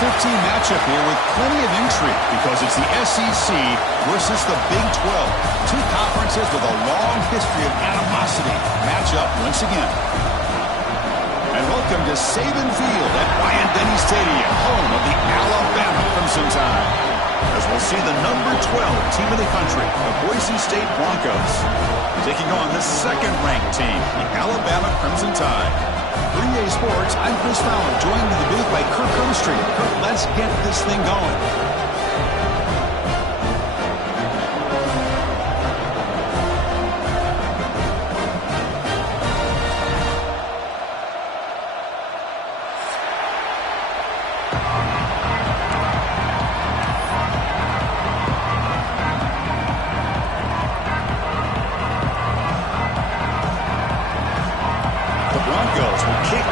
15 matchup here with plenty of intrigue because it's the SEC versus the Big 12. Two conferences with a long history of animosity match up once again. And welcome to Saban Field at Dynasty Stadium, home of the Alabama Crimson Tide. As we'll see the number 12 team in the country, the Boise State Broncos, taking on the second-ranked team, the Alabama Crimson Tide. For EA Sports, I'm Chris Fowler, joined in the booth by Kirk Overstreet. Kirk, let's get this thing going.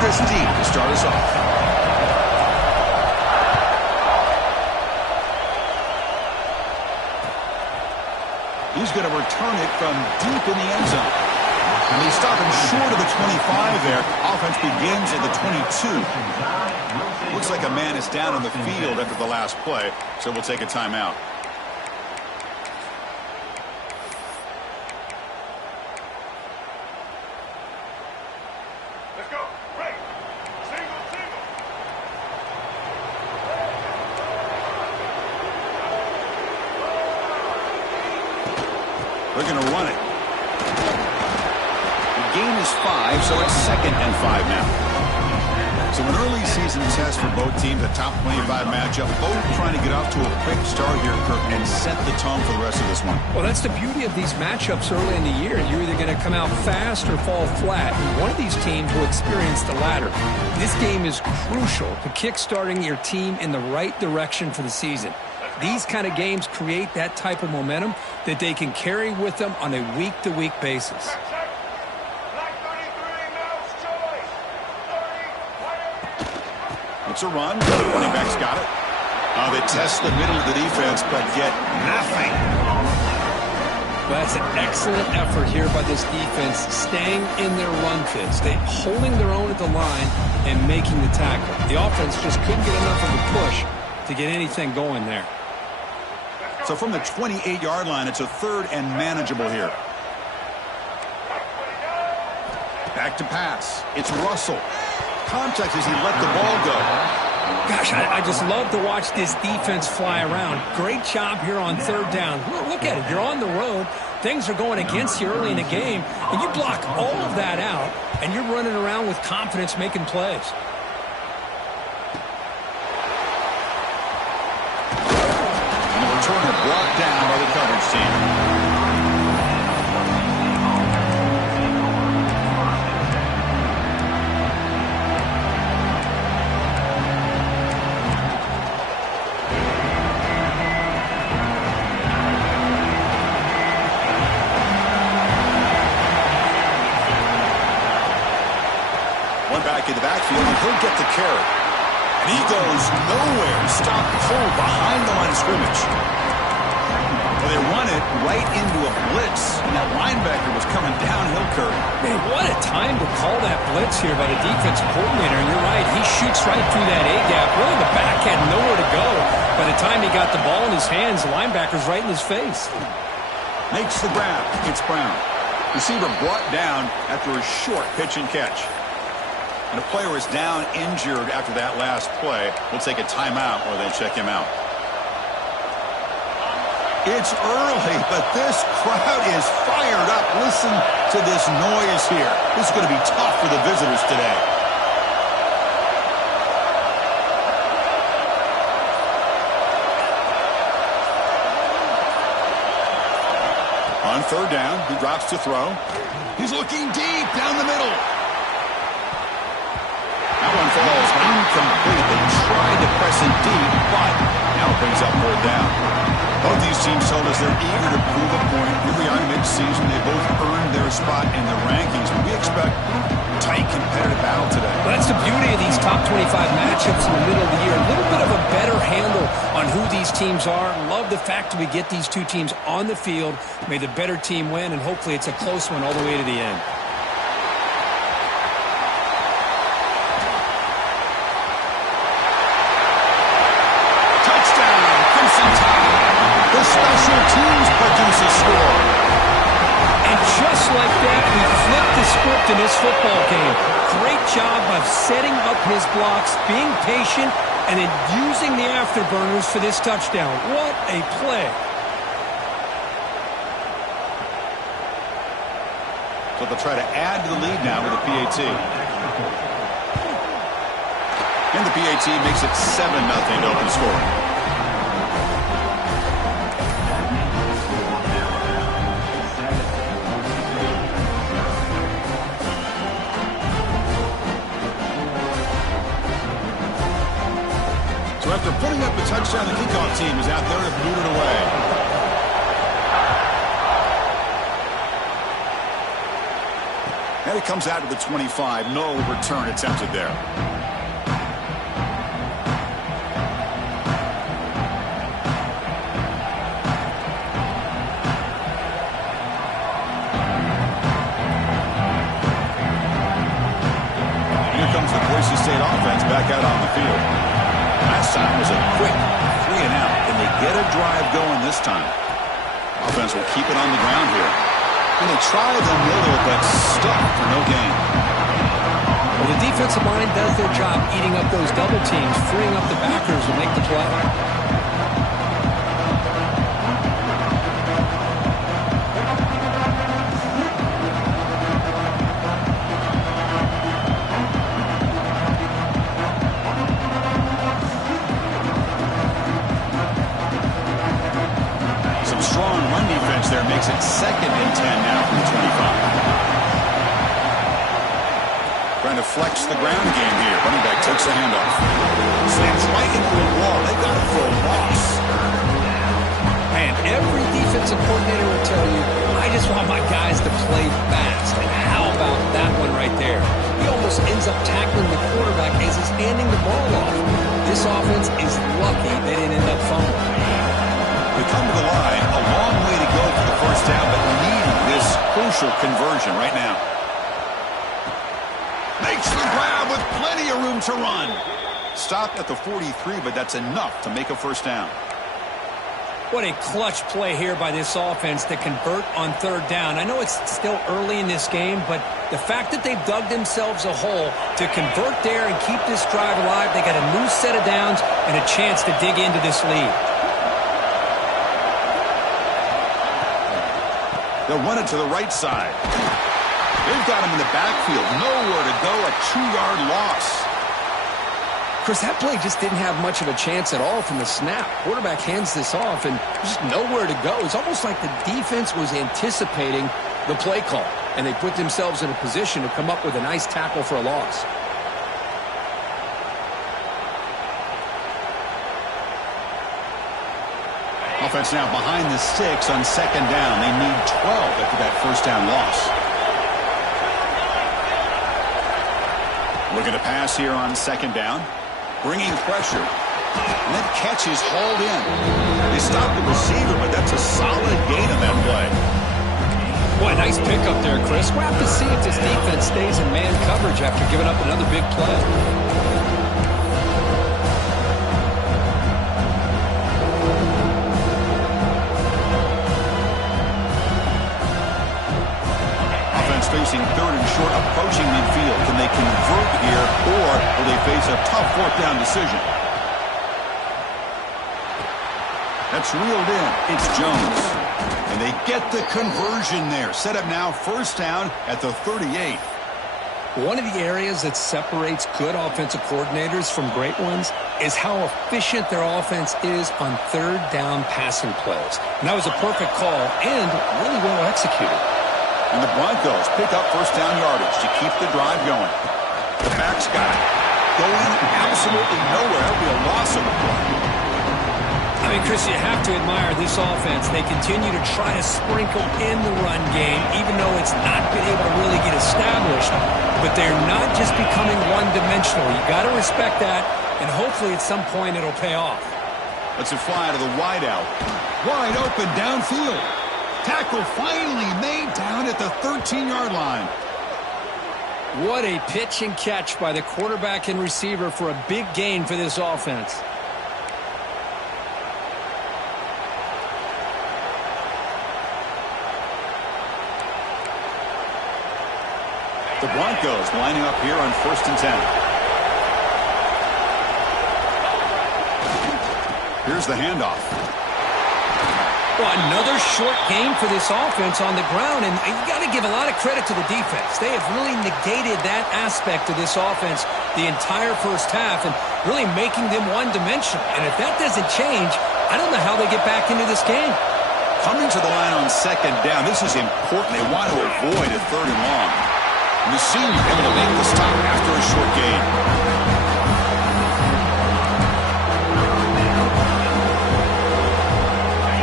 Deep to start us off. He's going to return it from deep in the end zone. And they stop him short of the 25 there. Offense begins at the 22. Looks like a man is down on the field after the last play, so we'll take a timeout. They're going to run it. The gain is 5, so it's 2nd and 5 now. So an early season test for both teams, a top 25 matchup, both trying to get off to a quick start here, Kirk, and set the tone for the rest of this one. Well, that's the beauty of these matchups early in the year. You're either going to come out fast or fall flat. And one of these teams will experience the latter. This game is crucial to kick-starting your team in the right direction for the season. These kind of games create that type of momentum that they can carry with them on a week-to-week basis. It's a run. The running back's got it. They test the middle of the defense, but get nothing. Well, that's an excellent effort here by this defense, staying in their run fits. They holding their own at the line and making the tackle. The offense just couldn't get enough of a push to get anything going there. So from the 28-yard line, it's a 3rd and manageable here. Back to pass. It's Russell. Contact as he let the ball go. Gosh, I just love to watch this defense fly around. Great job here on 3rd down. Look at it. You're on the road. Things are going against you early in the game, and you block all of that out, and you're running around with confidence making plays. Turner brought down by the coverage team. One back in the backfield, and he'll get the carry. And he goes nowhere. Stop pull behind the line of scrimmage. Well, they run it right into a blitz, and that linebacker was coming downhill, Kirk. Man, what a time to call that blitz here by the defensive coordinator. And you're right, he shoots right through that A-gap. Really, the back had nowhere to go. By the time he got the ball in his hands, the linebacker's right in his face. Makes the grab. It's Brown. Receiver brought down after a short pitch and catch. And a player is down injured after that last play. We'll take a timeout or then check him out. It's early, but this crowd is fired up. Listen to this noise here. This is going to be tough for the visitors today. On 3rd down, he drops to throw. He's looking deep down the middle. That one falls incomplete. They tried to press it deep, but now it brings up 4th down. Both these teams told us they're eager to prove a point. Here we are mid-season. They both earned their spot in the rankings. But we expect tight, competitive battle today. Well, that's the beauty of these top 25 matchups in the middle of the year. A little bit of a better handle on who these teams are. Love the fact that we get these two teams on the field. May the better team win, and hopefully it's a close one all the way to the end. like that, we flipped the script in this football game. Great job of setting up his blocks, being patient, and then using the afterburners for this touchdown. What a play. So they'll try to add to the lead now with a PAT. And the PAT makes it 7-0 to open scoring. So after putting up a touchdown, the kickoff team is out there to boot it away. And it comes out to the 25. No return attempted there. Here comes the Boise State offense back out on the field. Last time was a quick 3-and-out, and they get a drive going this time. Offense will keep it on the ground here. And they try the middle, but stuck for no gain. Well, the defensive line does their job eating up those double teams, freeing up the backers to make the play. Strong run defense there makes it 2nd and 10 now from the 25. Trying to flex the ground game here. Running back takes a handoff. Slams right into the wall. They got it for a loss. Man, every defensive coordinator will tell you, I just want my guys to play fast. And how about that one right there? He almost ends up tackling the quarterback as he's handing the ball off. This offense is lucky they didn't end up fumbling. We come to the line, a long way to go for the first down, but needing this crucial conversion right now. Makes the grab with plenty of room to run. Stopped at the 43, but that's enough to make a first down. What a clutch play here by this offense to convert on 3rd down. I know it's still early in this game, but the fact that they've dug themselves a hole to convert there and keep this drive alive, they got a new set of downs and a chance to dig into this lead. They'll run it to the right side. They've got him in the backfield. Nowhere to go. A 2-yard loss. Chris, that play just didn't have much of a chance at all from the snap. Quarterback hands this off, and there's just nowhere to go. It's almost like the defense was anticipating the play call, and they put themselves in a position to come up with a nice tackle for a loss. Offense now behind the 6 on 2nd down. They need 12 after that first down loss. Looking to pass here on 2nd down. Bringing pressure. And that catch is hauled in. They stopped the receiver, but that's a solid gain on that play. Boy, nice pickup there, Chris. We'll have to see if this defense stays in man coverage after giving up another big play. Facing 3rd and short, approaching midfield. Can they convert here, or will they face a tough 4th down decision? That's reeled in. It's Jones. And they get the conversion there. Set up now 1st down at the 38. One of the areas that separates good offensive coordinators from great ones is how efficient their offense is on 3rd down passing plays. And that was a perfect call and really well executed. And the Broncos pick up 1st down yardage to keep the drive going. The back's got it. Going absolutely nowhere. That'll be a loss of the play. I mean, Chris, you have to admire this offense. They continue to try to sprinkle in the run game, even though it's not been able to really get established. But they're not just becoming one-dimensional. You got to respect that, and hopefully at some point it'll pay off. Let's fly to the wideout. Wide open downfield. Tackle finally made down at the 13-yard line. What a pitch and catch by the quarterback and receiver for a big gain for this offense. The Broncos lining up here on 1st and 10. Here's the handoff. Well, another short game for this offense on the ground, and you got to give a lot of credit to the defense. They have really negated that aspect of this offense the entire first half and really making them one-dimensional. And if that doesn't change, I don't know how they get back into this game. Coming to the line on 2nd down, this is important. They want to avoid a 3rd and long. And the senior able to make the stop after a short gain.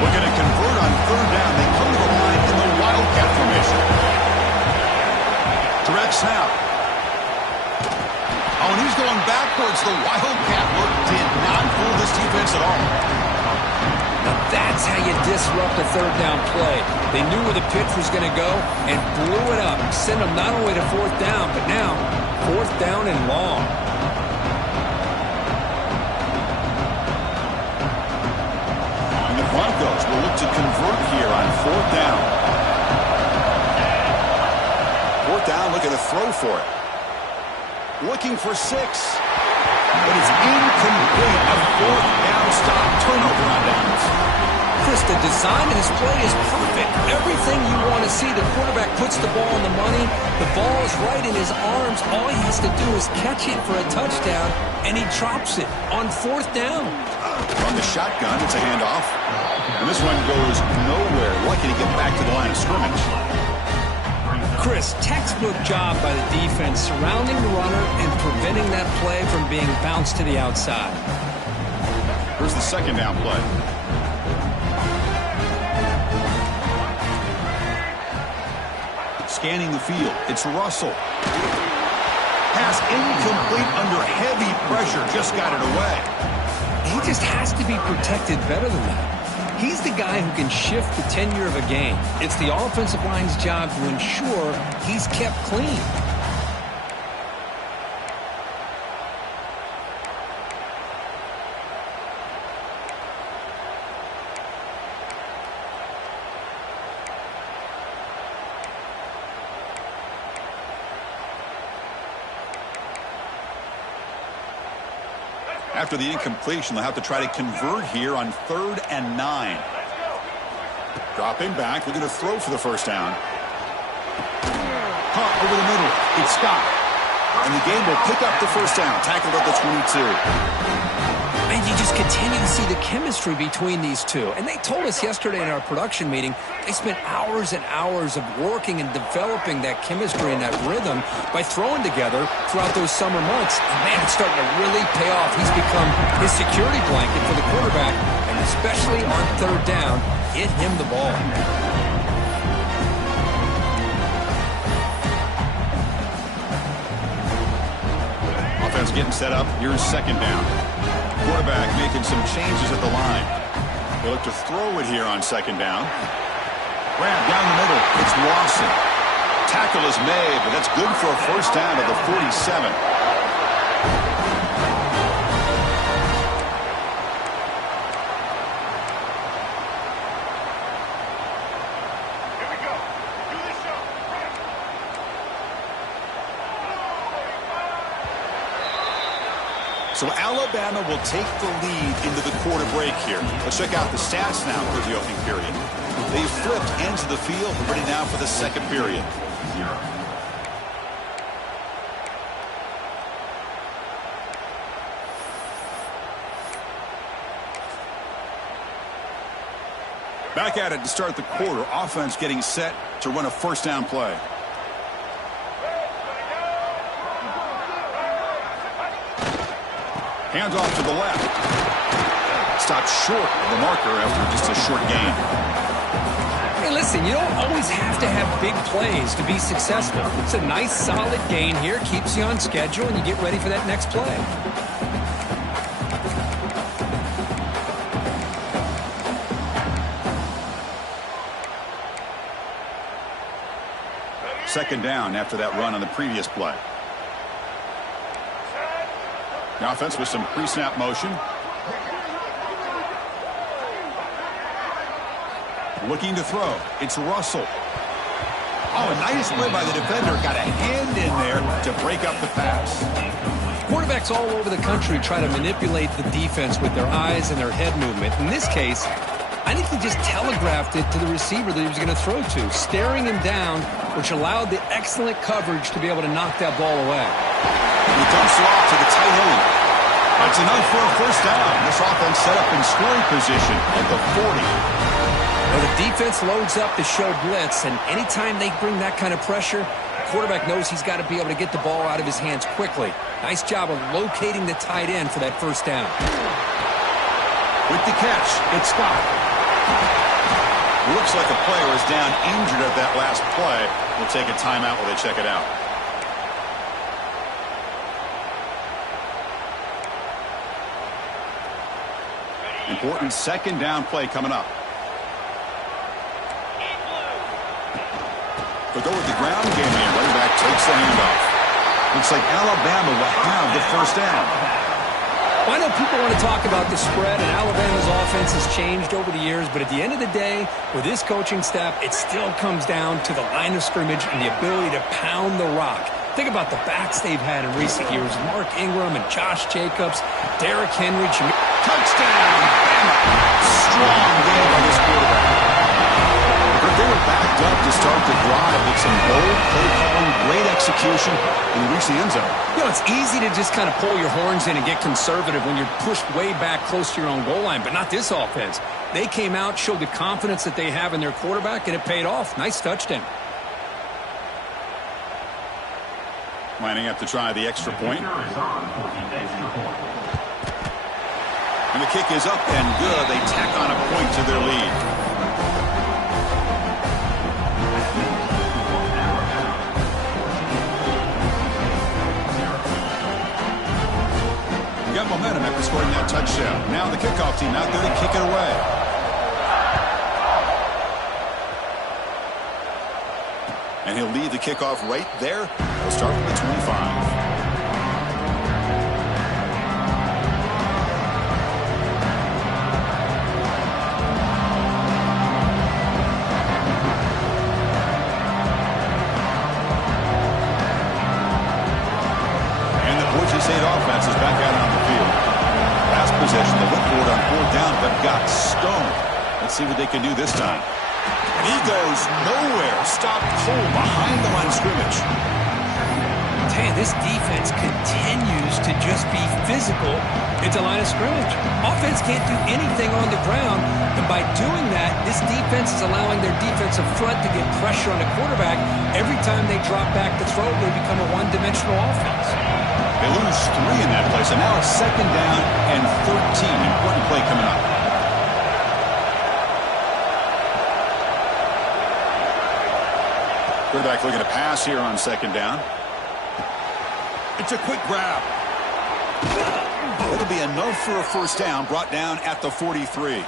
We're going to convert on 3rd down. They come to the line in the Wildcat formation. Direct snap. Oh, and he's going backwards. The Wildcat look did not fool this defense at all. Now that's how you disrupt a 3rd down play. They knew where the pitch was going to go and blew it up. Sent them not only to 4th down, but now 4th down and long. And the Broncos will look to convert here on 4th down. 4th down, looking to throw for it. Looking for 6. But it's incomplete. A 4th down stop. Turnover on downs. Chris, the design of this play is perfect. Everything you want to see. The quarterback puts the ball on the money. The ball is right in his arms. All he has to do is catch it for a touchdown, and he drops it on 4th down. On the shotgun, it's a handoff. And this one goes nowhere. Lucky to get back to the line of scrimmage. Chris, textbook job by the defense surrounding the runner and preventing that play from being bounced to the outside. Here's the 2nd down play. Scanning the field. It's Russell. Pass incomplete under heavy pressure. Just got it away. He just has to be protected better than that. He's the guy who can shift the tenure of a game. It's the offensive line's job to ensure he's kept clean. After the incompletion, they'll have to try to convert here on 3rd and 9. Dropping back, looking to throw for the 1st down. Caught over the middle. It's stopped. And the game will pick up the 1st down. Tackled at the 22. And you just continue to see the chemistry between these two. And they told us yesterday in our production meeting, they spent hours and hours of working and developing that chemistry and that rhythm by throwing together throughout those summer months. And man, it's starting to really pay off. He's become his security blanket for the quarterback, and especially on 3rd down, get him the ball. Offense getting set up. Here's 2nd down. Quarterback making some changes at the line. They look to throw it here on 2nd down. Grab down the middle. It's Lawson. Tackle is made, but that's good for a 1st down at the 47. Here we go. Do the show. So Alabama will take the lead into the quarter break here. Let's check out the stats now for the opening period. They flipped ends of the field. We're ready now for the 2nd period. Back at it to start the quarter. Offense getting set to run a 1st down play. Hands off to the left. Stopped short of the marker after just a short gain. Hey, listen, you don't always have to have big plays to be successful. It's a nice, solid gain here. Keeps you on schedule, and you get ready for that next play. Second down after that run on the previous play. The offense with some pre-snap motion. Looking to throw. It's Russell. Oh, a nice play by the defender. Got a hand in there to break up the pass. Quarterbacks all over the country try to manipulate the defense with their eyes and their head movement. In this case, I think he just telegraphed it to the receiver that he was going to throw to, staring him down, which allowed the excellent coverage to be able to knock that ball away. He dumps it off to the tight end. That's enough for a first down. This offense set up in scoring position at the 40. Well, the defense loads up to show blitz, and anytime they bring that kind of pressure, the quarterback knows he's got to be able to get the ball out of his hands quickly. Nice job of locating the tight end for that first down. With the catch, it's Scott. Looks like a player is down injured at that last play. We'll take a timeout while they check it out. Important second down play coming up. They'll go with the ground game here. Running back takes the handoff. Looks like Alabama will have the first down. Well, I know people want to talk about the spread, and Alabama's offense has changed over the years, but at the end of the day, with this coaching staff, it still comes down to the line of scrimmage and the ability to pound the rock. Think about the backs they've had in recent years. Mark Ingram and Josh Jacobs, Derrick Henry. Touchdown! Strong game by this quarterback. They were backed up to start the drive with some bold play calling, great execution, and reach the end zone. You know, it's easy to just kind of pull your horns in and get conservative when you're pushed way back close to your own goal line, but not this offense. They came out, showed the confidence that they have in their quarterback, and it paid off. Nice touchdown. Lining up to try the extra point. And the kick is up and good. They tack on a point to their lead. Got momentum after scoring that touchdown. Now the kickoff team out there to kick it away. And he'll leave the kickoff right there. He'll start from the 25. State offense is back out on the field. Last possession, they went for it on fourth down, but got stoned. Let's see what they can do this time. And he goes nowhere. Stopped cold behind the line of scrimmage. Hey, this defense continues to just be physical at the line of scrimmage. Offense can't do anything on the ground, and by doing that, this defense is allowing their defensive front to get pressure on the quarterback. Every time they drop back to throw, they become a one-dimensional offense. They lose 3 in that play, so now it's second down and 13. Important play coming up. Quarterback looking to pass here on second down. It's a quick grab. It'll be enough for a first down, brought down at the 43.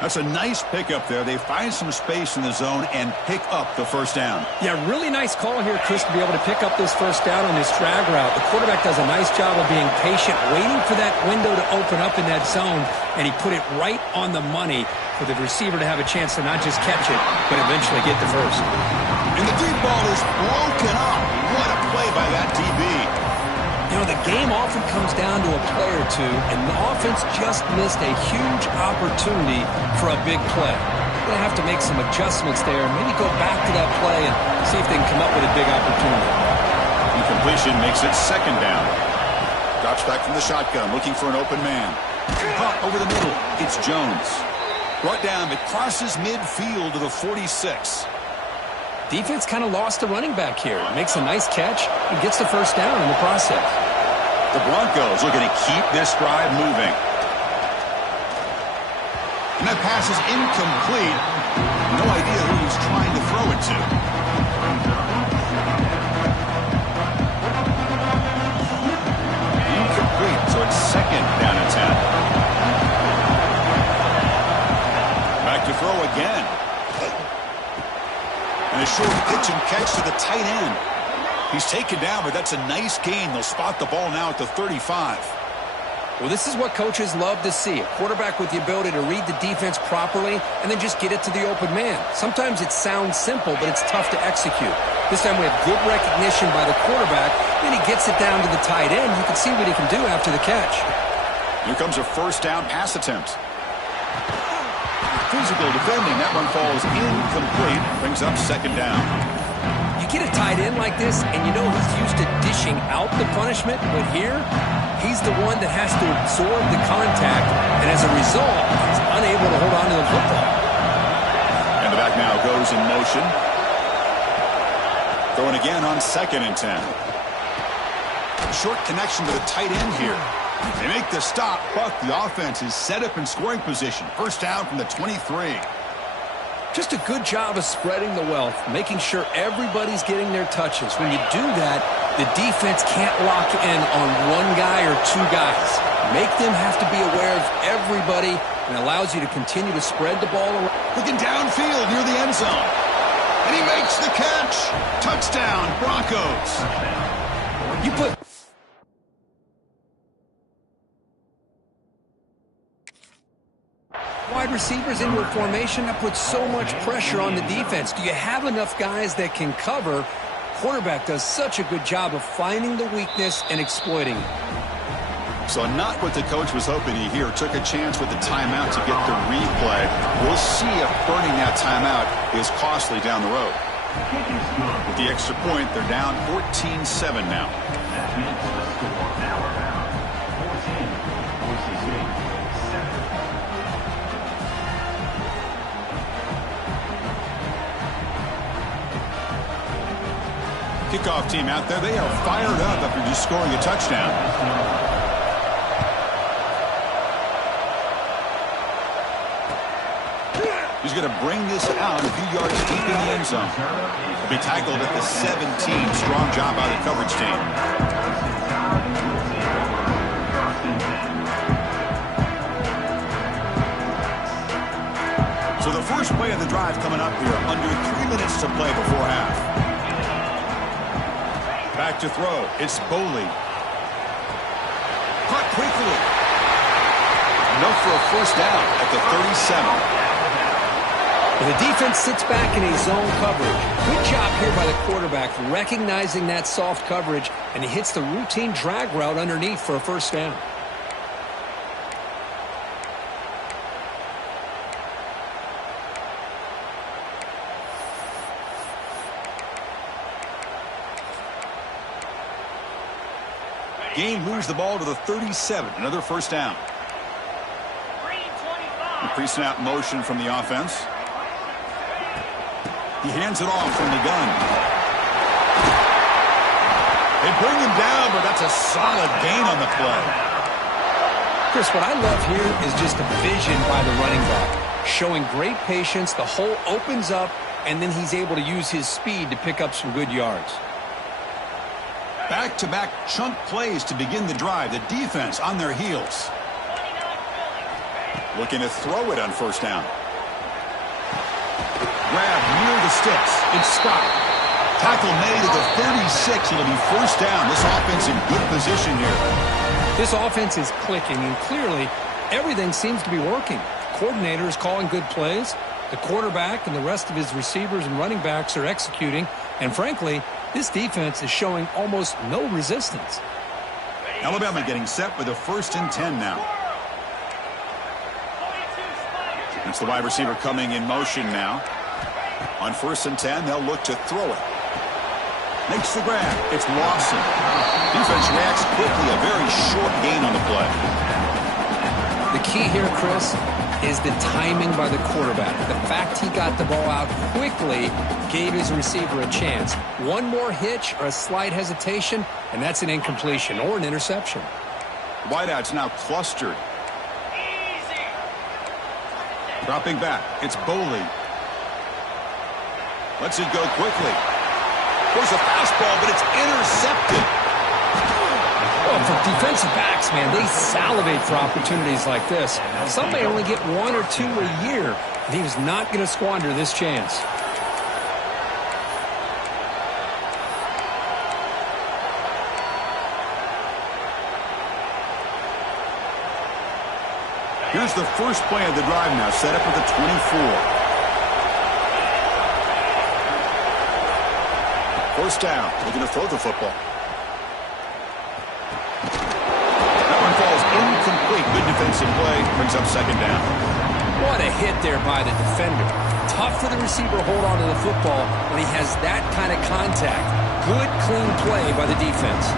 That's a nice pickup there. They find some space in the zone and pick up the first down. Yeah, really nice call here, Chris, to be able to pick up this first down on this drag route. The quarterback does a nice job of being patient, waiting for that window to open up in that zone, and he put it right on the money for the receiver to have a chance to not just catch it, but eventually get the first. And the deep ball is broken up. What a play by that DB. You know, the game often comes down to a play or two, and the offense just missed a huge opportunity for a big play. They're going to have to make some adjustments there, maybe go back to that play and see if they can come up with a big opportunity. Incompletion makes it second down. Drops back from the shotgun, looking for an open man. Caught over the middle. It's Jones. Brought down, it crosses midfield to the 46. Defense kind of lost the running back here. Makes a nice catch and gets the first down in the process. The Broncos looking to keep this drive moving. And that pass is incomplete. No idea who he's trying to throw it to. Incomplete, so it's second down and 10. Back to throw again. And a short pitch and catch to the tight end. He's taken down, but that's a nice gain. They'll spot the ball now at the 35. Well, this is what coaches love to see. A quarterback with the ability to read the defense properly and then just get it to the open man. Sometimes it sounds simple, but it's tough to execute. This time we have good recognition by the quarterback. Then he gets it down to the tight end. You can see what he can do after the catch. Here comes a first down pass attempt. Physical defending. That one falls incomplete. Brings up second down. You get a tight end like this, and you know he's used to dishing out the punishment, but here, he's the one that has to absorb the contact, and as a result, he's unable to hold on to the football. And the back now goes in motion. Throwing again on 2nd and 10. Short connection to the tight end here. They make the stop, but the offense is set up in scoring position. First down from the 23. Just a good job of spreading the wealth, making sure everybody's getting their touches. When you do that, the defense can't lock in on one guy or two guys. Make them have to be aware of everybody, and allows you to continue to spread the ball around. Looking downfield near the end zone. And he makes the catch. Touchdown, Broncos. You put... wide receivers into a formation that puts so much pressure on the defense. Do you have enough guys that can cover? Quarterback does such a good job of finding the weakness and exploiting it. So not what the coach was hoping to hear. Took a chance with the timeout to get the replay. We'll see if burning that timeout is costly down the road. With the extra point, they're down 14-7 now. Kickoff team out there. They are fired up after just scoring a touchdown. He's going to bring this out a few yards deep in the end zone. He'll be tackled at the 17. Strong job by the coverage team. So the first play of the drive coming up here. Under 3 minutes to play before half. Back to throw. It's Boley. Caught quickly. Enough for a first down at the 37. The defense sits back in a zone coverage. Good job here by the quarterback recognizing that soft coverage, and he hits the routine drag route underneath for a first down. Game moves the ball to the 37. Another first down. The pre-snap motion from the offense. He hands it off from the gun. They bring him down, but that's a solid gain on the play. Chris, what I love here is just the vision by the running back. Showing great patience, the hole opens up, and then he's able to use his speed to pick up some good yards. Back-to-back chunk plays to begin the drive. The defense on their heels. Looking to throw it on first down. Grab near the sticks. It's Scott. Tackle made at the 36. It'll be first down. This offense in good position here. This offense is clicking, and clearly everything seems to be working. The coordinator is calling good plays. The quarterback and the rest of his receivers and running backs are executing. And frankly, this defense is showing almost no resistance. Alabama getting set with a 1st and 10 now. It's the wide receiver coming in motion now. On 1st and 10, they'll look to throw it. Makes the grab. It's Lawson. Defense reacts quickly. A very short gain on the play. The key here, Chris, is the timing by the quarterback. The fact he got the ball out quickly gave his receiver a chance. One more hitch or a slight hesitation, and that's an incompletion or an interception. Wideouts now clustered. Dropping back. It's Boley. Lets it go quickly. There's a fastball, but it's intercepted. Well, for defensive backs, man, they salivate for opportunities like this. Some may only get 1 or 2 a year, and he was not going to squander this chance. Here's the first play of the drive now, set up at the 24. First down, looking to throw the football. That one falls incomplete. Good defensive play, brings up second down. What a hit there by the defender. Tough for the receiver to hold on to the football when he has that kind of contact. Good, clean play by the defense.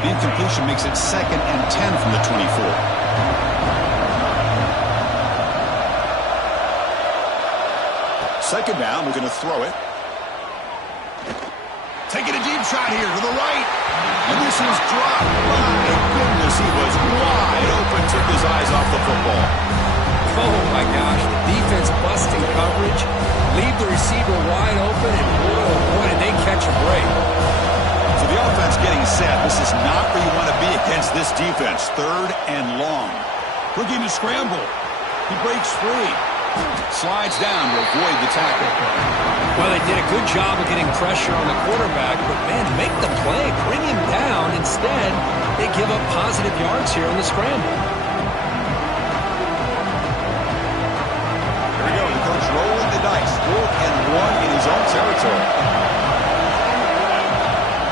Incompletion makes it 2nd and 10 from the 24. Second down, we're going to throw it. Taking a deep shot here to the right. And this is dropped. My goodness, he was wide open, took his eyes off the football. Oh my gosh, the defense busting coverage, leave the receiver wide open, and boy, did they catch a break. So the offense getting set. This is not where you want to be against this defense. 3rd and long. Looking to scramble. He breaks free. Slides down to avoid the tackle. Well, they did a good job of getting pressure on the quarterback, but man, make the play, bring him down. Instead, they give up positive yards here on the scramble. Here we go. The coach rolling the dice. 4th and 1 in his own territory.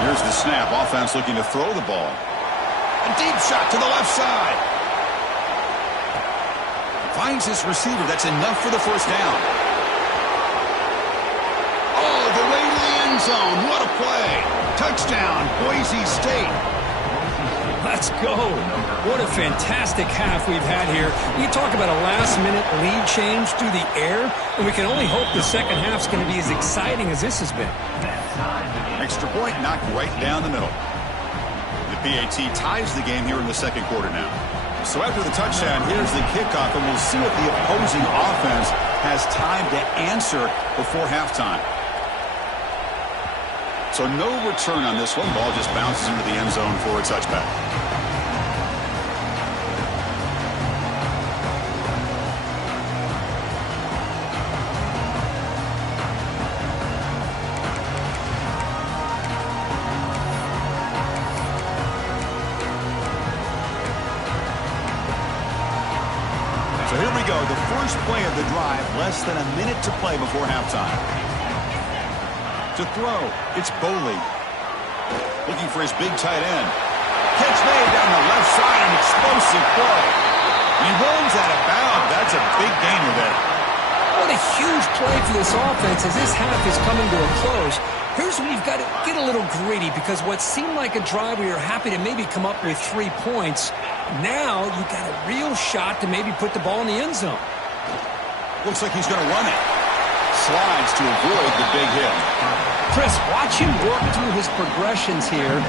Here's the snap. Offense looking to throw the ball. A deep shot to the left side. Finds his receiver. That's enough for the first down. Oh, the way to the end zone. What a play. Touchdown, Boise State. Let's go. What a fantastic half we've had here. You talk about a last-minute lead change through the air, and we can only hope the second half's going to be as exciting as this has been. Extra point knocked right down the middle. The PAT ties the game here in the second quarter now. So after the touchdown, here's the kickoff, and we'll see if the opposing offense has time to answer before halftime. So no return on this one. Ball just bounces into the end zone for a touchback. So here we go, the first play of the drive, less than a minute to play before halftime. To throw, it's Boley. Looking for his big tight end. Catch made down the left side, an explosive play. He runs out of bounds. That's a big gainer there. What a huge play for this offense as this half is coming to a close. Here's where you've got to get a little greedy, because what seemed like a drive where you're happy to maybe come up with 3 points, now you've got a real shot to maybe put the ball in the end zone. Looks like he's going to run it. Slides to avoid the big hit. Chris, watch him work through his progressions here.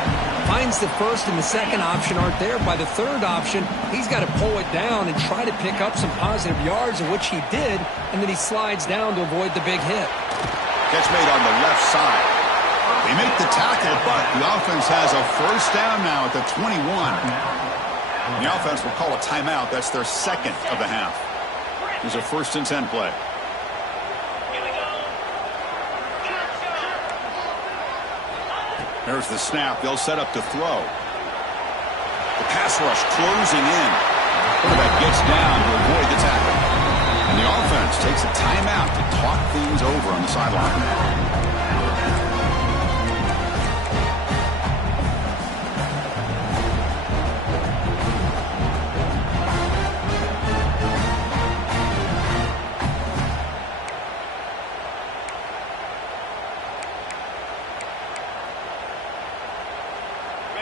Finds the first and the second option aren't there. By the third option, he's got to pull it down and try to pick up some positive yards, of which he did, and then he slides down to avoid the big hit. Catch made on the left side. They make the tackle, but the offense has a first down now at the 21. And the offense will call a timeout. That's their second of the half. There's a 1st and 10 play. There's the snap. They'll set up to throw. The pass rush closing in. Quarterback gets down to avoid the tackle. And the offense takes a timeout to talk things over on the sideline.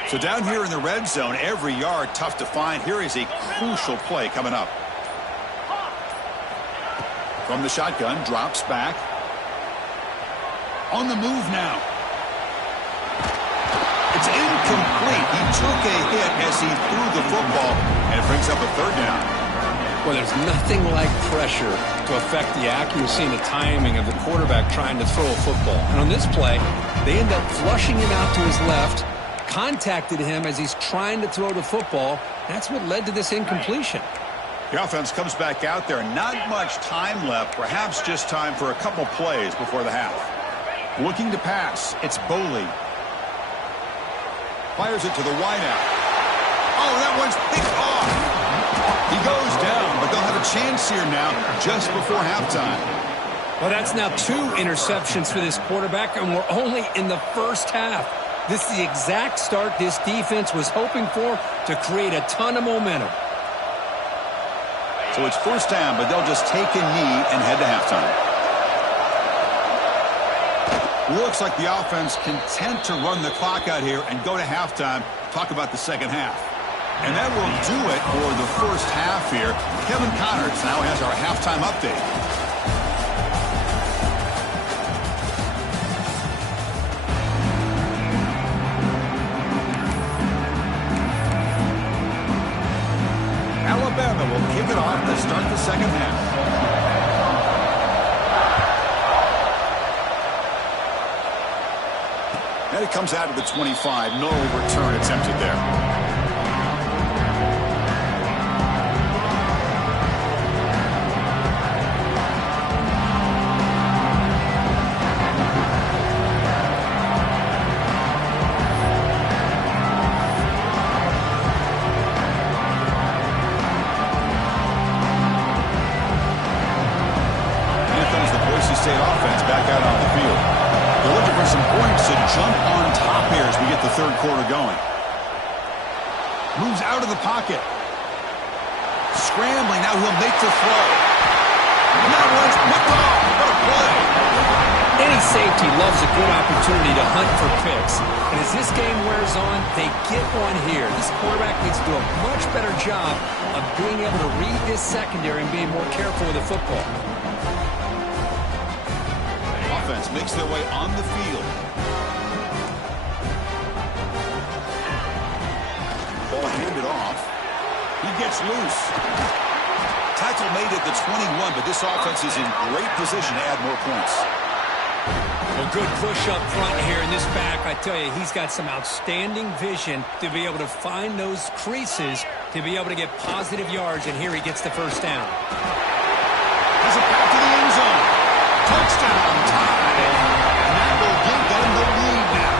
So down here in the red zone, every yard tough to find. Here is a crucial play coming up. From the shotgun, drops back. On the move now. It's incomplete. He took a hit as he threw the football, and it brings up a 3rd down. Well, there's nothing like pressure to affect the accuracy and the timing of the quarterback trying to throw a football. And on this play, they end up flushing him out to his left, contacted him as he's trying to throw the football. That's what led to this incompletion. The offense comes back out there. Not much time left. Perhaps just time for a couple plays before the half. Looking to pass. It's Boley. Fires it to the wideout. Oh, that one's picked off. He goes down, but they'll have a chance here now just before halftime. Well, that's now 2 interceptions for this quarterback, and we're only in the first half. This is the exact start this defense was hoping for to create a ton of momentum. So it's first down, but they'll just take a knee and head to halftime. Looks like the offense content to run the clock out here and go to halftime. Talk about the second half. And that will do it for the first half here. Kevin Connors now has our halftime update. Alabama will kick it off to start the second half. And it comes out of the 25. No return attempted there. Offense back out on the field. They're looking for some points to jump on top here as we get the third quarter going. Moves out of the pocket. Scrambling. Now he'll make the throw. And that one's picked off. What a play. Any safety loves a good opportunity to hunt for picks. And as this game wears on, they get one here. This quarterback needs to do a much better job of being able to read this secondary and being more careful with the football. Offense makes their way on the field. Ball handed off. He gets loose. Tackle made at the 21, but this offense is in great position to add more points. A good push up front here in this back. I tell you, he's got some outstanding vision to be able to find those creases to be able to get positive yards, and here he gets the first down. He's it back to the end zone. Touchdown, tie. And that will give them the lead now.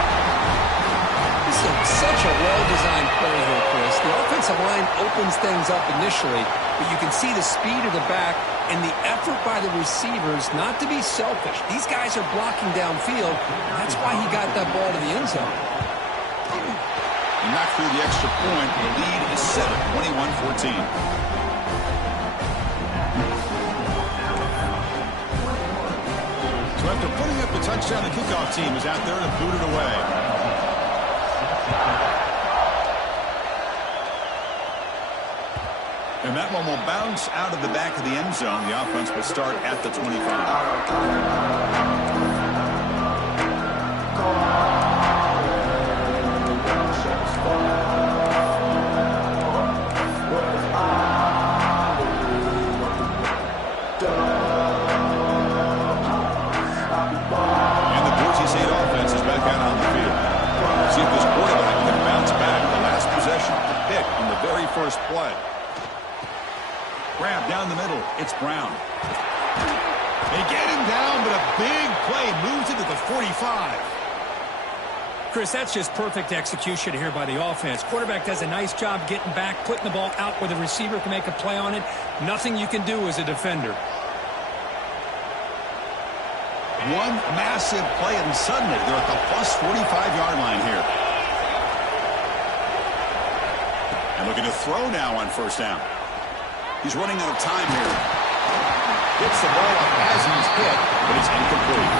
This is such a well-designed play here, Chris. The offensive line opens things up initially, but you can see the speed of the back and the effort by the receivers not to be selfish. These guys are blocking downfield. That's why he got that ball to the end zone. And knocked through the extra point. The lead is set at 21-14. So after putting up the touchdown, the kickoff team is out there to boot it away. And that one will bounce out of the back of the end zone. The offense will start at the 25. First play. Grab down the middle. It's Brown. They get him down, but a big play moves into the 45. Chris, that's just perfect execution here by the offense. Quarterback does a nice job getting back, putting the ball out where the receiver can make a play on it. Nothing you can do as a defender. One massive play, and suddenly they're at the plus 45-yard line here. And looking to throw now on first down. He's running out of time here. Gets the ball up as he's hit, but it's incomplete.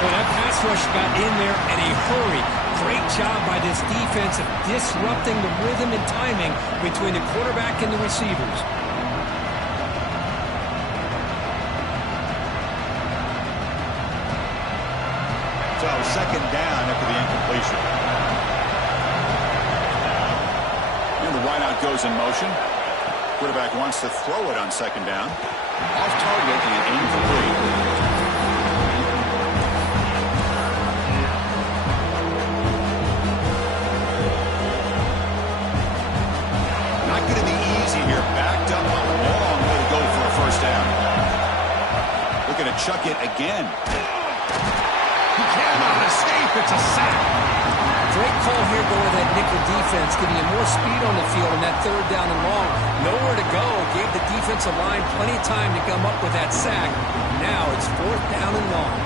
Well, that pass rush got in there in a hurry. Great job by this defense of disrupting the rhythm and timing between the quarterback and the receivers. So second down after the incompletion. The wideout goes in motion. Quarterback wants to throw it on second down. Off target and incomplete. Not going to be easy here. Backed up on chuck it again. He cannot escape. It's a sack. Great call here going to that nickel defense, giving you more speed on the field on that third down and long. Nowhere to go. Gave the defensive line plenty of time to come up with that sack. Now it's fourth down and long.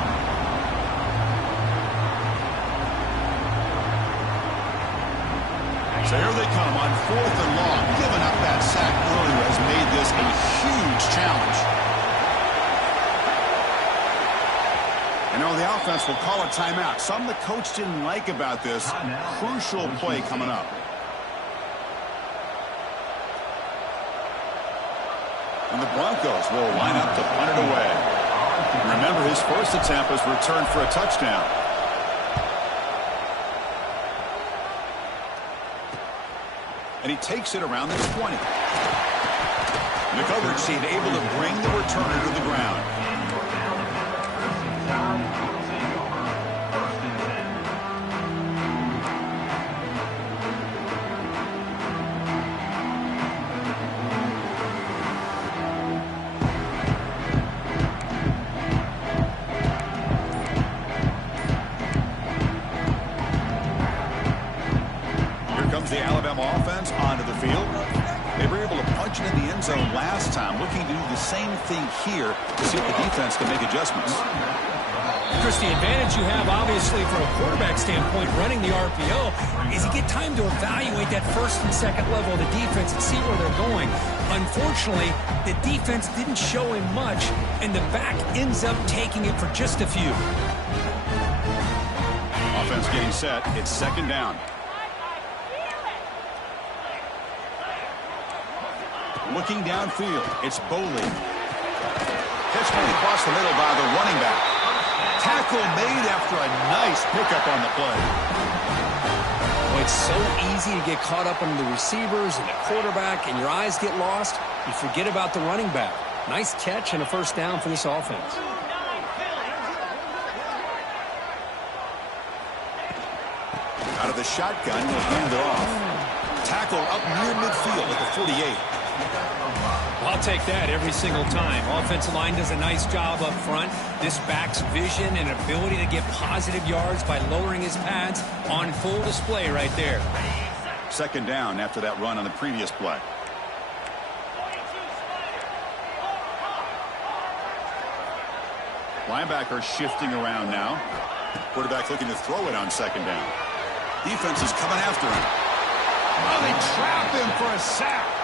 So here they come on fourth and long. Giving up that sack earlier has made this a huge challenge. And now the offense will call a timeout. Something the coach didn't like about this. Crucial play coming up. And the Broncos will line up to punt it away. Remember, his first attempt was returned for a touchdown. And he takes it around the 20. And the coverage team able to bring the returner to the ground. The Alabama offense onto the field. They were able to punch it in the end zone last time, looking to do the same thing here to see if the defense can make adjustments. Chris, the advantage you have, obviously, from a quarterback standpoint, running the RPO, is you get time to evaluate that first and second level of the defense and see where they're going. Unfortunately, the defense didn't show him much, and the back ends up taking it for just a few. Offense getting set. It's second down. Looking downfield, it's Boley. Catch made across the middle by the running back. Tackle made after a nice pickup on the play. Well, it's so easy to get caught up on the receivers and the quarterback, and your eyes get lost. You forget about the running back. Nice catch and a first down for this offense. Out of the shotgun, he'll hand it off. Tackle up near midfield at the 48. I'll take that every single time. Offensive line does a nice job up front. This back's vision and ability to get positive yards by lowering his pads on full display right there. Second down after that run on the previous play. Linebacker shifting around now. Quarterback looking to throw it on second down. Defense is coming after him. Oh, they trap him for a sack.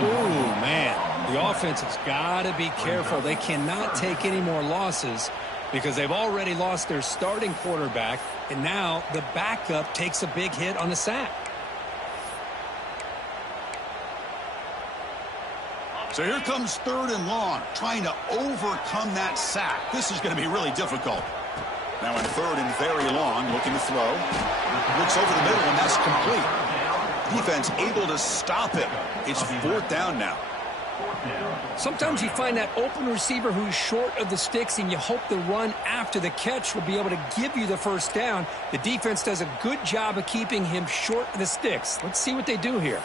Ooh, man. The offense has got to be careful. They cannot take any more losses because they've already lost their starting quarterback, and now the backup takes a big hit on the sack. So here comes third and long, trying to overcome that sack. This is going to be really difficult. Now in third and very long, looking to throw. Looks over the middle, and that's complete. Defense able to stop it. It's fourth down now. Sometimes you find that open receiver who's short of the sticks, and you hope the run after the catch will be able to give you the first down. The defense does a good job of keeping him short of the sticks. Let's see what they do here.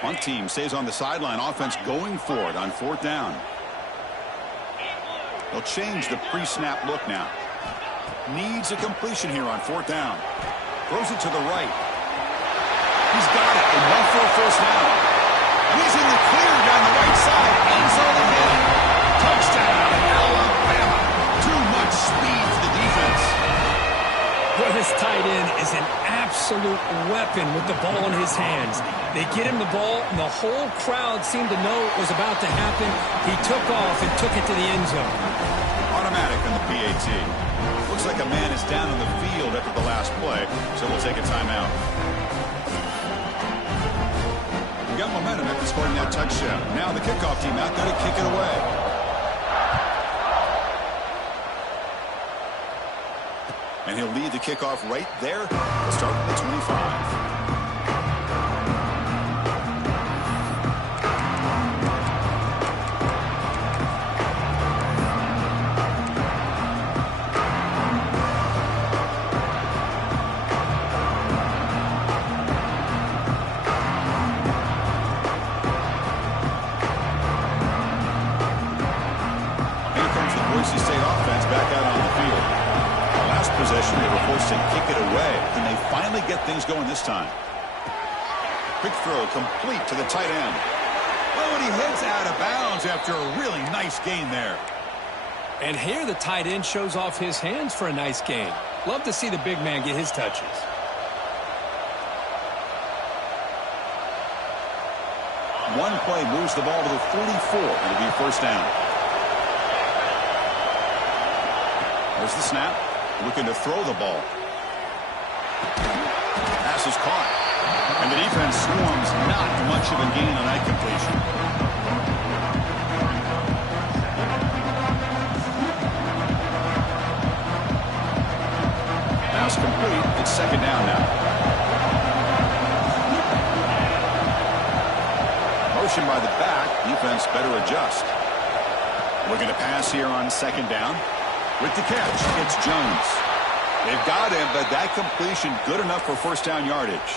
Punt team stays on the sideline. Offense going for it on fourth down. They'll change the pre-snap look now. Needs a completion here on fourth down. Throws it to the right. He's got it. Enough for a first down. He's in the clear down the right side. End zone again. Touchdown, Alabama. Too much speed for the defense. Well, this tight end is an absolute weapon with the ball in his hands. They get him the ball, and the whole crowd seemed to know it was about to happen. He took off and took it to the end zone. Automatic on the PAT. Looks like a man is down on the field after the last play, so we'll take a timeout. We got momentum after scoring that touchdown. Now the kickoff team out there to kick it away. And he'll lead the kickoff right there. Start at the 25. possession, they were forced to kick it away. Can they finally get things going this time? Quick throw complete to the tight end. Oh, and he heads out of bounds after a really nice gain there. And here the tight end shows off his hands for a nice gain. Love to see the big man get his touches. One play moves the ball to the 44. It'll be first down. There's the snap. Looking to throw the ball. Pass is caught. And the defense swarms. Not much of a gain on that completion. Pass complete. It's second down now. Motion by the back. Defense better adjust. Looking to pass here on second down. With the catch, it's Jones. They've got him, but that completion good enough for first down yardage.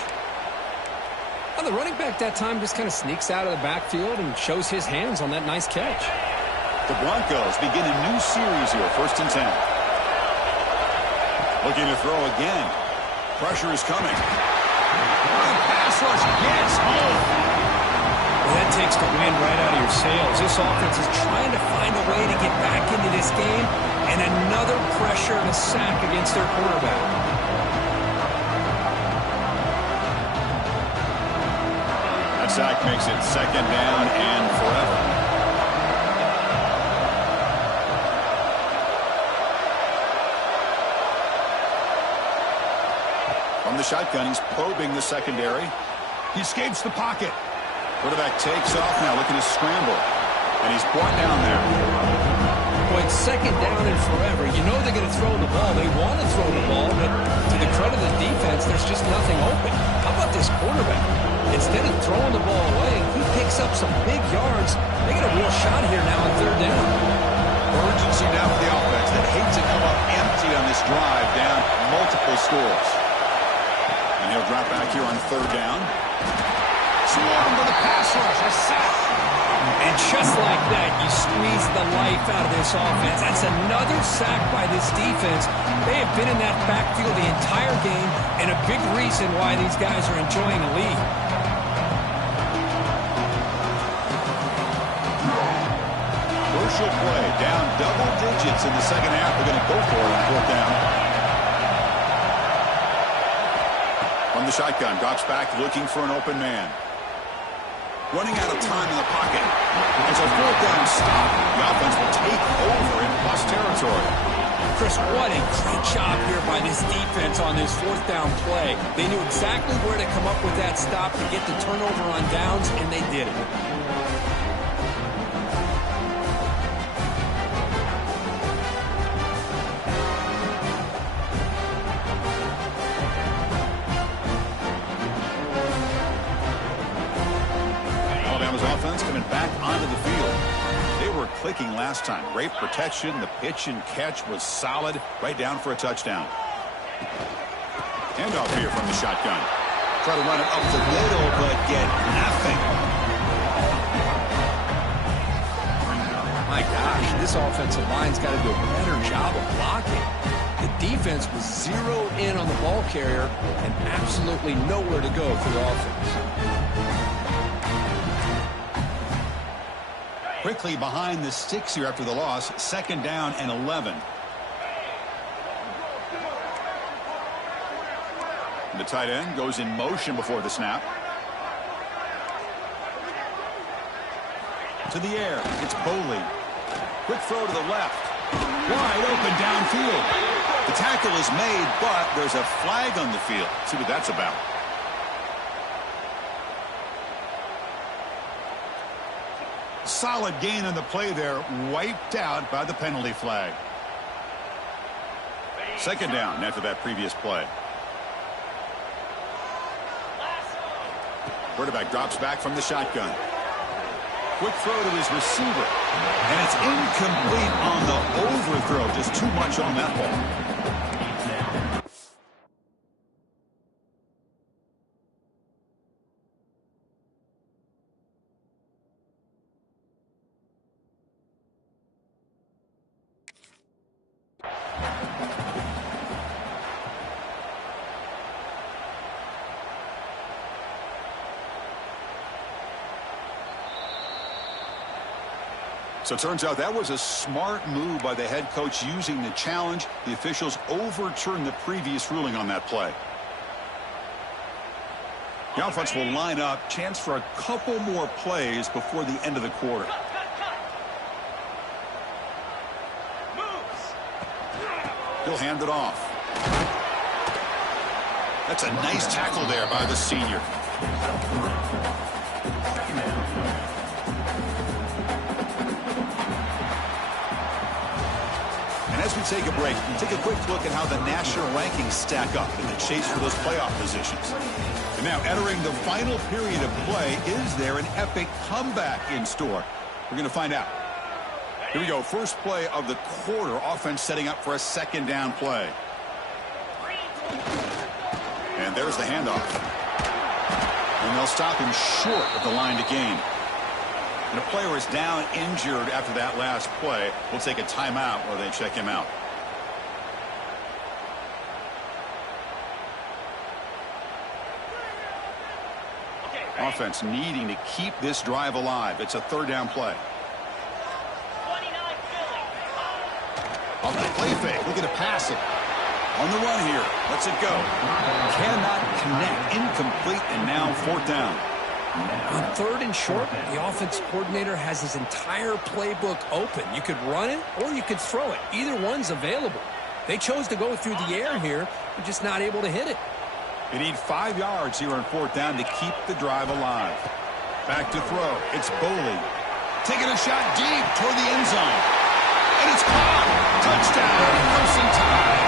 Well, the running back that time just kind of sneaks out of the backfield and shows his hands on that nice catch. The Broncos begin a new series here, 1st and 10. Looking to throw again. Pressure is coming. The pass rush gets home. Well, that takes the wind right out of your sails. This offense is trying to find a way to get back into this game, and another pressure and a sack against their quarterback. That sack makes it second down and forever. From the shotgun, he's probing the secondary. He escapes the pocket. Quarterback takes off now, looking to scramble. And he's brought down there. Boy, it's second down and forever. You know they're going to throw the ball. They want to throw the ball, but to the credit of the defense, there's just nothing open. How about this quarterback? Instead of throwing the ball away, he picks up some big yards. They get a real shot here now on third down. Urgency now for the offense that hates to come up empty on this drive, down multiple scores. And he'll drop back here on third down. Swarm with the pass rush, a sack. And just like that, you squeeze the life out of this offense. That's another sack by this defense. They have been in that backfield the entire game, and a big reason why these guys are enjoying a lead. Crucial play, down double digits in the second half. They're going to go for it on fourth down. From the shotgun, drops back looking for an open man. Running out of time in the pocket. It's a fourth down stop. The offense will take over in plus territory. Chris, what a great job here by this defense on this fourth down play. They knew exactly where to come up with that stop to get the turnover on downs, and they did it. Coming back onto the field. They were clicking last time. Great protection. The pitch and catch was solid. Right down for a touchdown. Handoff here from the shotgun. Try to run it up the middle, but get nothing. My gosh, this offensive line's got to do a better job of blocking. The defense was zeroed in on the ball carrier and absolutely nowhere to go for the offense. Quickly behind the sticks here after the loss. Second down and 11. The tight end goes in motion before the snap. To the air. It's Boley. Quick throw to the left. Wide open downfield. The tackle is made, but there's a flag on the field. See what that's about. Solid gain on the play there, wiped out by the penalty flag. Second down after that previous play. Quarterback drops back from the shotgun. Quick throw to his receiver. And it's incomplete on the overthrow. Just too much on that ball. So it turns out that was a smart move by the head coach using the challenge. The officials overturned the previous ruling on that play. The offense will line up. Chance for a couple more plays before the end of the quarter. He'll hand it off. That's a nice tackle there by the senior. And as we take a break, we take a quick look at how the national rankings stack up in the chase for those playoff positions. And now entering the final period of play, is there an epic comeback in store? We're going to find out. Here we go. First play of the quarter. Offense setting up for a second down play. And there's the handoff. And they'll stop him short of the line to gain. And a player is down injured after that last play. We'll take a timeout while they check him out. Offense needing to keep this drive alive. It's a third down play. Off the play fake, looking to pass it. On the run here, lets it go. Cannot connect, incomplete, and now fourth down. On third and short, the offense coordinator has his entire playbook open. You could run it or you could throw it. Either one's available. They chose to go through the air here, but just not able to hit it. They need 5 yards here on fourth down to keep the drive alive. Back to throw. It's Boley. Taking a shot deep toward the end zone. And it's caught. Touchdown. Crimson Tide.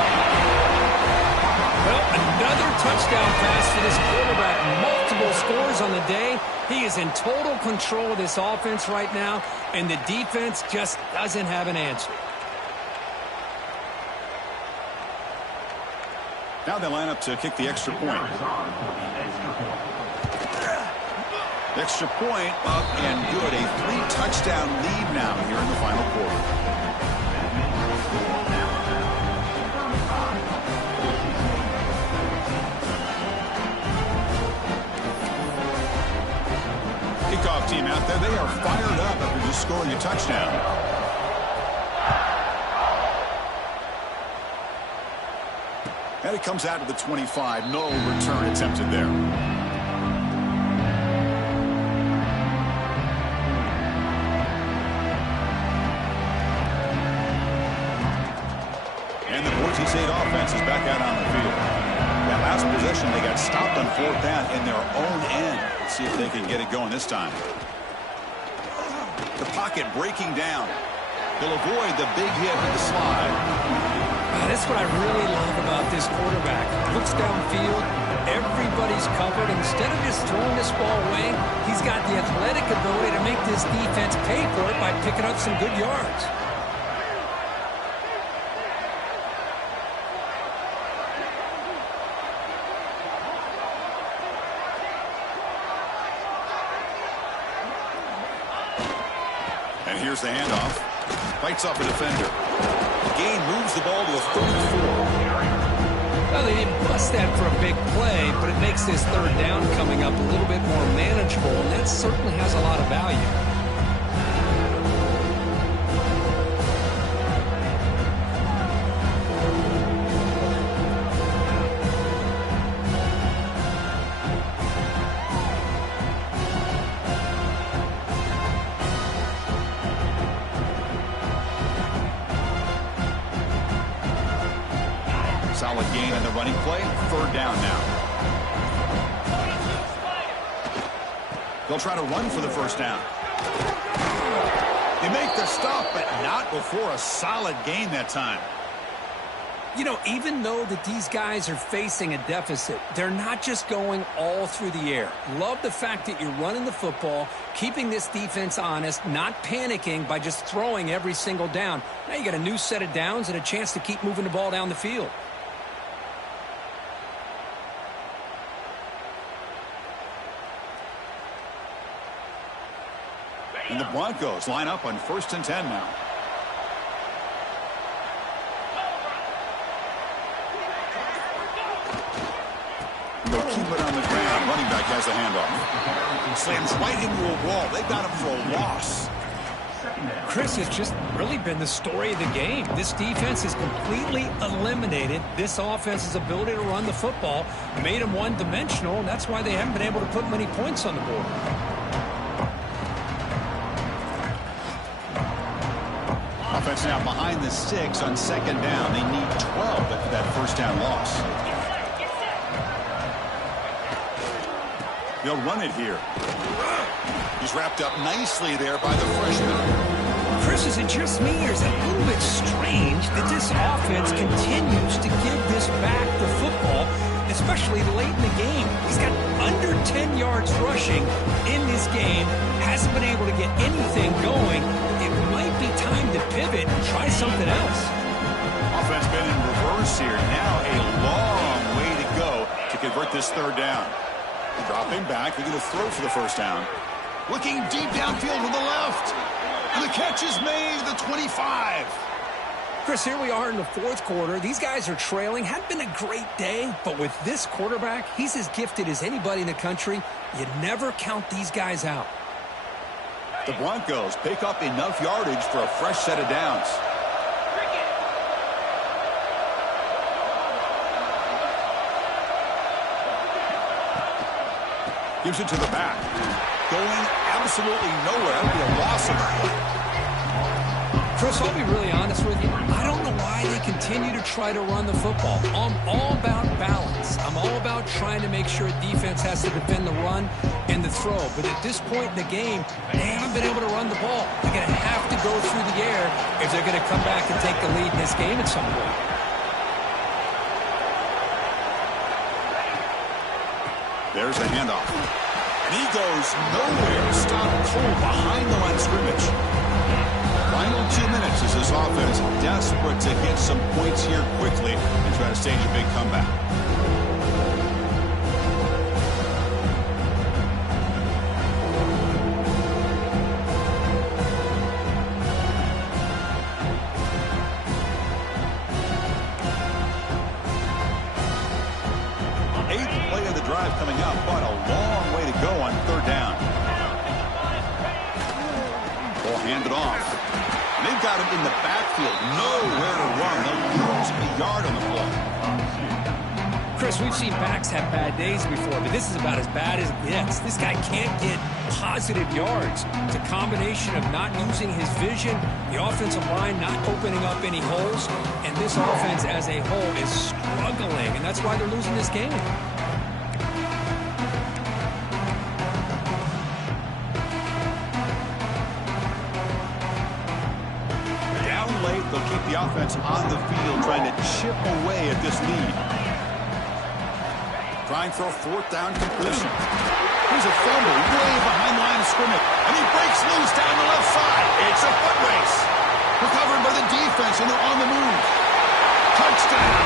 Well, another touchdown pass for this quarterback. Multiple scores on the day. He is in total control of this offense right now, and the defense just doesn't have an answer. Now they line up to kick the extra point. Extra point up and good. A 3-touchdown lead now here in the final quarter. Kickoff team out there. They are fired up after just scoring a touchdown. And it comes out to the 25. No return attempted there. And the Boise State offense is back out on the field. That last possession, they got stopped on fourth down in their own end. Let's see if they can get it going this time. The pocket breaking down. They'll avoid the big hit with the slide. That's what I really love about this quarterback. Looks downfield, everybody's covered. Instead of just throwing this ball away, he's got the athletic ability to make this defense pay for it by picking up some good yards. And here's the handoff. Fights off a defender. Gain moves the ball to a 34. Well, they didn't bust that for a big play, but it makes this third down coming up a little bit more manageable, and that certainly has a lot of value. Solid gain on the running play. Third down now. They'll try to run for the first down. They make the stop, but not before a solid gain that time. You know, even though that these guys are facing a deficit, they're not just going all through the air. Love the fact that you're running the football, keeping this defense honest, not panicking by just throwing every single down. Now you got a new set of downs and a chance to keep moving the ball down the field. And the Broncos line up on 1st and 10 now. They'll keep it on the ground. Running back has the handoff. Slams right into a wall. They got him for a loss. Chris, has just really been the story of the game. This defense has completely eliminated this offense's ability to run the football, made them one-dimensional, and that's why they haven't been able to put many points on the board. Offense now behind the 6 on second down. They need 12 after that first down loss. They'll run it here. He's wrapped up nicely there by the freshman. Chris, is it just me, or is it a little bit strange that this offense continues to give this back the football, especially late in the game? He's got under 10 yards rushing in this game, hasn't been able to get anything going. It might be time to pivot and try something else. Offense been in reverse here. Now a long way to go to convert this third down. Dropping back, they're going to throw for the first down. Looking deep downfield to the left. And the catch is made, the 25. Chris, here we are in the fourth quarter. These guys are trailing. Hadn't been a great day, but with this quarterback, he's as gifted as anybody in the country. You never count these guys out. The Broncos pick up enough yardage for a fresh set of downs. Gives it to the back. Going absolutely nowhere. That would be a loss of it. Chris, I'll be really honest with you. I don't know why they continue to try to run the football. I'm all about balance. I'm all about trying to make sure defense has to defend the run and the throw. But at this point in the game, they haven't been able to run the ball. They're going to have to go through the air if they're going to come back and take the lead in this game at some point. There's the handoff. And he goes nowhere. Stop cold behind the line of scrimmage. Final 2 minutes as this offense desperate to get some points here quickly and try to stage a big comeback. Eighth play of the drive coming up, but a long way to go on third down. Ball handed off. They've got him in the backfield. Nowhere to run. They'll lose a yard on the play. Chris, we've seen backs have bad days before, but this is about as bad as it gets. This guy can't get positive yards. It's a combination of not using his vision, the offensive line not opening up any holes, and this offense as a whole is struggling, and that's why they're losing this game. They'll keep the offense on the field, trying to chip away at this lead. Trying for a fourth down completion. Here's a fumble way behind the line of scrimmage, and he breaks loose down the left side. It's a foot race. Recovered by the defense, and they're on the move. Touchdown.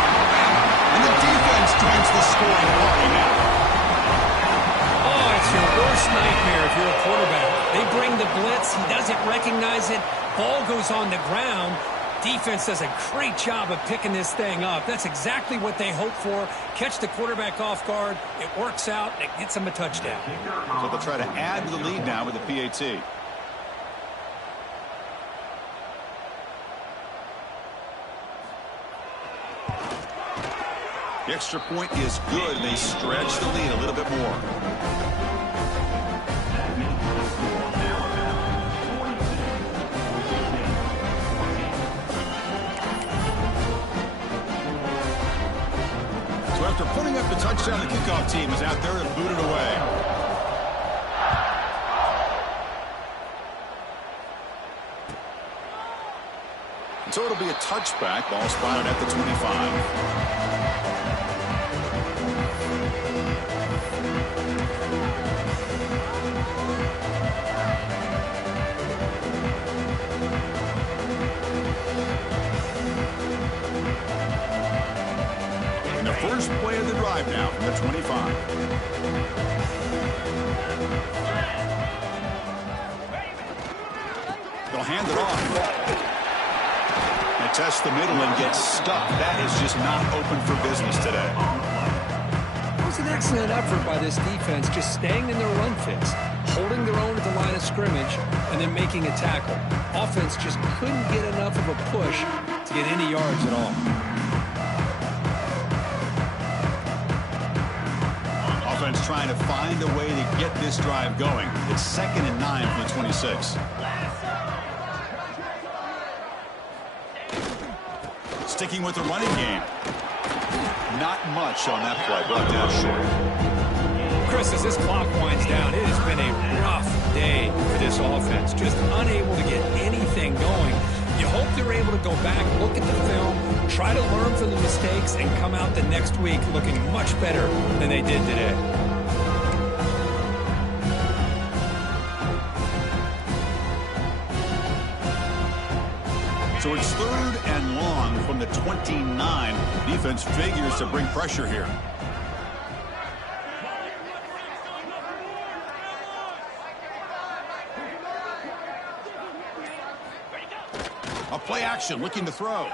And the defense joins the scoring party now. Oh, it's your worst nightmare if you're a quarterback. They bring the blitz. He doesn't recognize it. Ball goes on the ground. Defense does a great job of picking this thing up. That's exactly what they hope for. Catch the quarterback off guard. It works out. It gets them a touchdown. So they'll try to add to the lead now with the PAT. The extra point is good. They stretch the lead a little bit more. After putting up the touchdown, the kickoff team is out there to boot it away. So it'll be a touchback. Ball spotted at the 25. First play of the drive now from the 25. They'll hand it off. They test the middle and get stuck. That is just not open for business today. It was an excellent effort by this defense, just staying in their run fits, holding their own at the line of scrimmage, and then making a tackle. Offense just couldn't get enough of a push to get any yards at all. Offense trying to find a way to get this drive going. It's 2nd and 9 from the 26. Sticking with the running game. Not much on that play. Brought down short. Chris, as this clock winds down, it has been a rough day for this offense. Just unable to get anything going. You hope they're able to go back, look at the film, try to learn from the mistakes, and come out the next week looking much better than they did today. So it's 3rd and long from the 29. Defense figures to bring pressure here. A play action looking to throw.